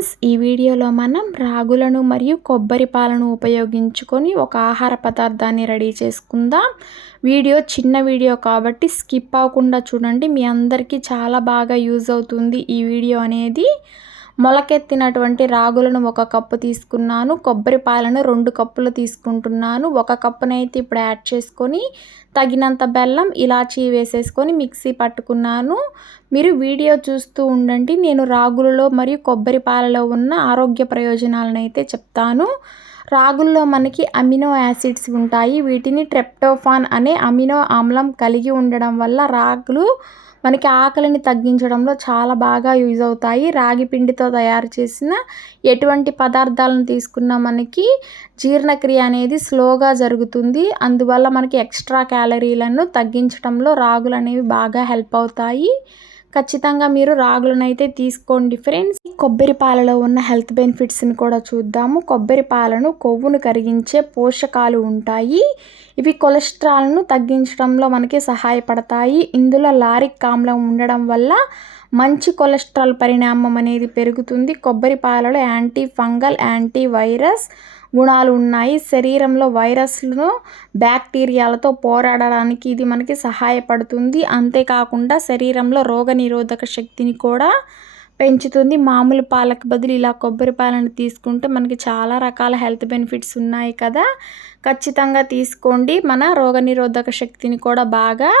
Friends, ఈ వీడియోలో మనం రాగులను మరియు కొబ్బరి పాలను ఉపయోగించుకొని ఒక ఆహార పదార్థాన్ని రెడీ చేసుకుందాం. చిన్న వీడియో కాబట్టి స్కిప్ అవ్వకుండా చూడండి. మీ అందరికీ చాలా బాగా యూజ్ అవుతుంది ఈ వీడియో అనేది. మొలకెత్తినటువంటి రాగులను 1 కప్పు తీసుకున్నాను. కొబ్బరి పాలను 2 కప్పులు తీసుకుంటున్నాను. 1 కప్పునైతే ఇప్పుడు యాడ్ చేసుకొని తగినంత బెల్లం, ఇలాచీ వేసేసుకొని మిక్సీ పట్టుకున్నాను. మీరు వీడియో చూస్తూ ఉండండి. నేను రాగులలో మరియు కొబ్బరి పాలలో ఉన్న ఆరోగ్య ప్రయోజనాలను అయితే చెప్తాను. రాగుల్లో మనకి అమినో యాసిడ్స్ ఉంటాయి. వీటిని ట్రిప్టోఫాన్ అనే అమినో ఆమ్లం కలిగి ఉండడం వల్ల రాగులు మనకి ఆకలిని తగ్గించడంలో చాలా బాగా యూజ్ అవుతాయి. రాగి పిండితో తయారు చేసిన ఎటువంటి పదార్థాలను తీసుకున్నా మనకి జీర్ణక్రియ అనేది స్లోగా జరుగుతుంది. అందువల్ల మనకి ఎక్స్ట్రా క్యాలరీలను తగ్గించడంలో రాగులు అనేవి బాగా హెల్ప్ అవుతాయి. ఖచ్చితంగా మీరు రాగులను అయితే తీసుకోండి ఫ్రెండ్స్. కొబ్బరి పాలలో ఉన్న హెల్త్ బెనిఫిట్స్ని కూడా చూద్దాము. కొబ్బరి పాలను కొవ్వును కరిగించే పోషకాలు ఉంటాయి. ఇవి కొలెస్ట్రాల్ను తగ్గించడంలో మనకి సహాయపడతాయి. ఇందులో లారిక్ ఆమ్లం ఉండడం వల్ల మంచి కొలెస్ట్రాల్ పరిణామం అనేది పెరుగుతుంది. కొబ్బరి పాలలో యాంటీ ఫంగల్, యాంటీ వైరస్ గుణాలు ఉన్నాయి. శరీరంలో వైరస్లను, బ్యాక్టీరియాలతో పోరాడడానికి ఇది మనకి సహాయపడుతుంది. అంతేకాకుండా శరీరంలో రోగనిరోధక శక్తిని కూడా పెంచుతుంది. మామూలు పాలకు బదులు ఇలా కొబ్బరి పాలను తీసుకుంటే మనకి చాలా రకాల హెల్త్ బెనిఫిట్స్ ఉన్నాయి కదా. ఖచ్చితంగా తీసుకోండి. మన రోగనిరోధక శక్తిని కూడా బాగా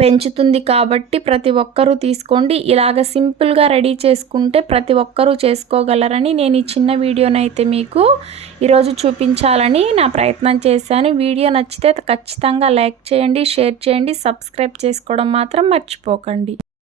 పెంచుతుంది కాబట్టి ప్రతి ఒక్కరూ తీసుకోండి. ఇలాగ సింపుల్గా రెడీ చేసుకుంటే ప్రతి ఒక్కరూ చేసుకోగలరని నేను ఈ చిన్న వీడియోనైతే మీకు ఈరోజు చూపించాలని నా ప్రయత్నం చేశాను. వీడియో నచ్చితే ఖచ్చితంగా లైక్ చేయండి, షేర్ చేయండి, సబ్స్క్రైబ్ చేసుకోవడం మాత్రం మర్చిపోకండి.